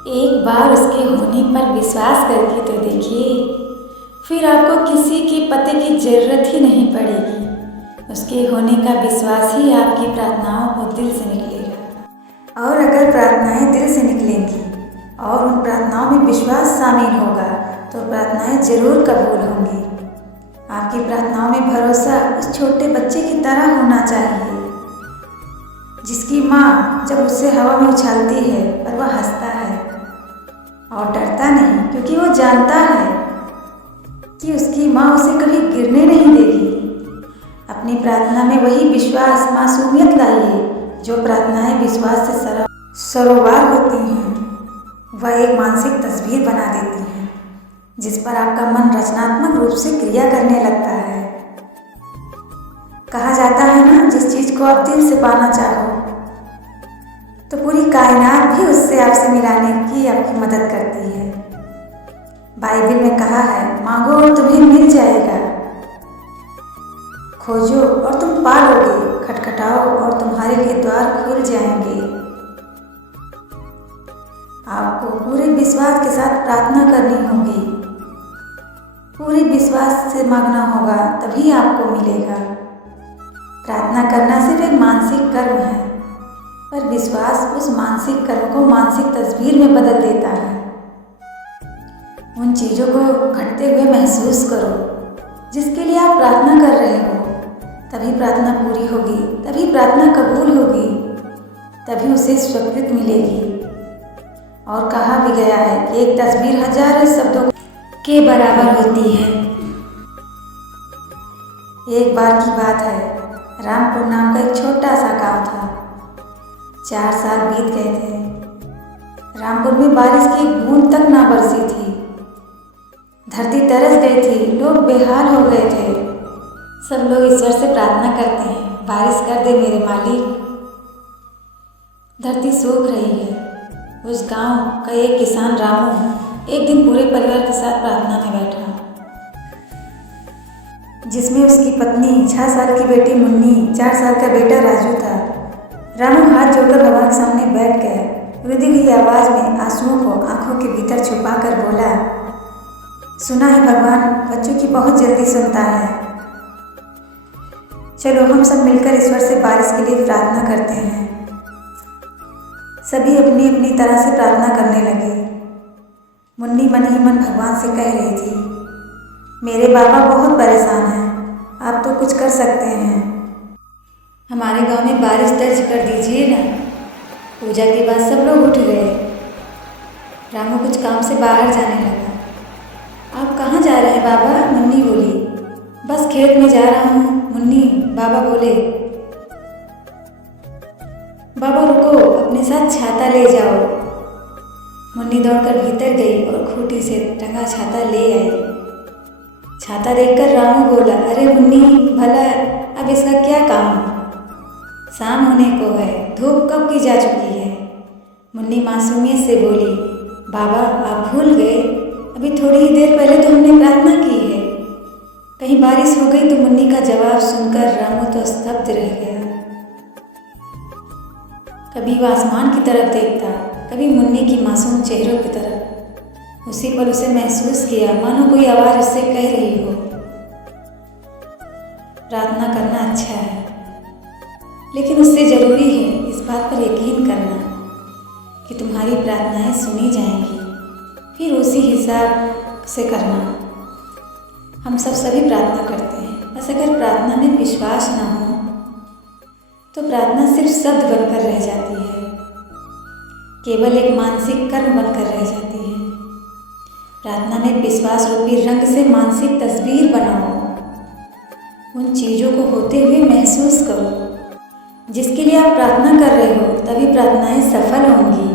एक बार उसके होने पर विश्वास करके तो देखिए, फिर आपको किसी के पते की ज़रूरत ही नहीं पड़ेगी। उसके होने का विश्वास ही आपकी प्रार्थनाओं को दिल से निकलेगा। और अगर प्रार्थनाएं दिल से निकलेंगी और उन प्रार्थनाओं में विश्वास शामिल होगा तो प्रार्थनाएं जरूर कबूल होंगी। आपकी प्रार्थनाओं में भरोसा उस छोटे बच्चे की तरह होना चाहिए जिसकी माँ जब उसे हवा में उछालती है पर वह हंसता है और डरता नहीं, क्योंकि वो जानता है कि उसकी माँ उसे कभी गिरने नहीं देगी। अपनी प्रार्थना में वही विश्वास, मासूमियत लाइए जो प्रार्थनाएं विश्वास से सरोवार होती हैं। वह एक मानसिक तस्वीर बना देती हैं जिस पर आपका मन रचनात्मक रूप से क्रिया करने लगता है। कहा जाता है ना, जिस चीज़ को आप दिल से पाना चाहो तो पूरी कायनात भी उससे आपसे मिलाने की आपकी मदद करती है। बाइबल में कहा है, मांगो और तुम्हें मिल जाएगा, खोजो और तुम पालोगे, खटखटाओ और तुम्हारे लिए द्वार खुल जाएंगे। आपको पूरे विश्वास के साथ प्रार्थना करनी होगी, पूरे विश्वास से मांगना होगा, तभी आपको मिलेगा। प्रार्थना करना सिर्फ एक मानसिक कर्म है, पर विश्वास उस मानसिक कर्म को मानसिक तस्वीर में बदल देता है। उन चीज़ों को घटते हुए महसूस करो जिसके लिए आप प्रार्थना कर रहे हो, तभी प्रार्थना पूरी होगी, तभी प्रार्थना कबूल होगी, तभी उसे स्वीकृति मिलेगी। और कहा भी गया है कि एक तस्वीर हजारों शब्दों के बराबर होती है। एक बार की बात है, रामपुर नाम का एक छोटा सा गांव था। 4 साल बीत गए थे। रामपुर में बारिश की एक बूंद तक ना बरसी थी। धरती तरस गई थी, लोग बेहाल हो गए थे। सब लोग ईश्वर से प्रार्थना करते हैं, बारिश कर दे मेरे मालिक। धरती सूख रही है। उस गांव का एक किसान रामू एक दिन पूरे परिवार के साथ प्रार्थना में बैठा, जिसमें उसकी पत्नी, 6 साल की बेटी मुन्नी, 4 साल का बेटा राजू था। रामू हाथ जोड़कर भगवान के सामने बैठ गया। रुदी हुई आवाज़ में आंसुओं को आंखों के भीतर छुपाकर बोला, सुना है भगवान बच्चों की बहुत जल्दी सुनता है। चलो हम सब मिलकर ईश्वर से बारिश के लिए प्रार्थना करते हैं। सभी अपनी अपनी तरह से प्रार्थना करने लगे। मुन्नी मन ही मन भगवान से कह रही थी, मेरे बाबा बहुत परेशान हैं, आप तो कुछ कर सकते हैं, हमारे गांव में बारिश दर्ज कर दीजिए ना। पूजा के बाद सब लोग उठ गए। रामू कुछ काम से बाहर जाने लगा। आप कहाँ जा रहे हैं बाबा? मुन्नी बोली। बस खेत में जा रहा हूँ मुन्नी, बाबा बोले। बाबा रुको, अपने साथ छाता ले जाओ। मुन्नी दौड़कर भीतर गई और खूंटी से टंगा छाता ले आई। छाता देखकर रामू बोला, अरे मुन्नी, भला अब इसका क्या काम? शाम होने को है, धूप कब की जा चुकी है। मुन्नी मासूमियत से बोली, बाबा आप भूल गए, अभी थोड़ी ही देर पहले तो हमने प्रार्थना की है। कहीं बारिश हो गई? तो मुन्नी का जवाब सुनकर रामू तो स्तब्ध रह गया। कभी वह आसमान की तरफ देखता, कभी मुन्नी की मासूम चेहरों की तरफ। उसी पर उसे महसूस किया मानो कोई आवाज़ उससे कह रही हो, प्रार्थना करना अच्छा है, लेकिन उससे ज़रूरी है इस बात पर यकीन करना कि तुम्हारी प्रार्थनाएं सुनी जाएंगी, फिर उसी हिसाब से करना। हम सभी प्रार्थना करते हैं, बस अगर प्रार्थना में विश्वास ना हो तो प्रार्थना सिर्फ शब्द बनकर रह जाती है, केवल एक मानसिक कर्म बनकर रह जाती है। प्रार्थना में विश्वास रूपी रंग से मानसिक तस्वीर बनाओ, उन चीज़ों को होते हुए महसूस करो जिसके लिए आप प्रार्थना कर रहे हो, तभी प्रार्थनाएं सफल होंगी।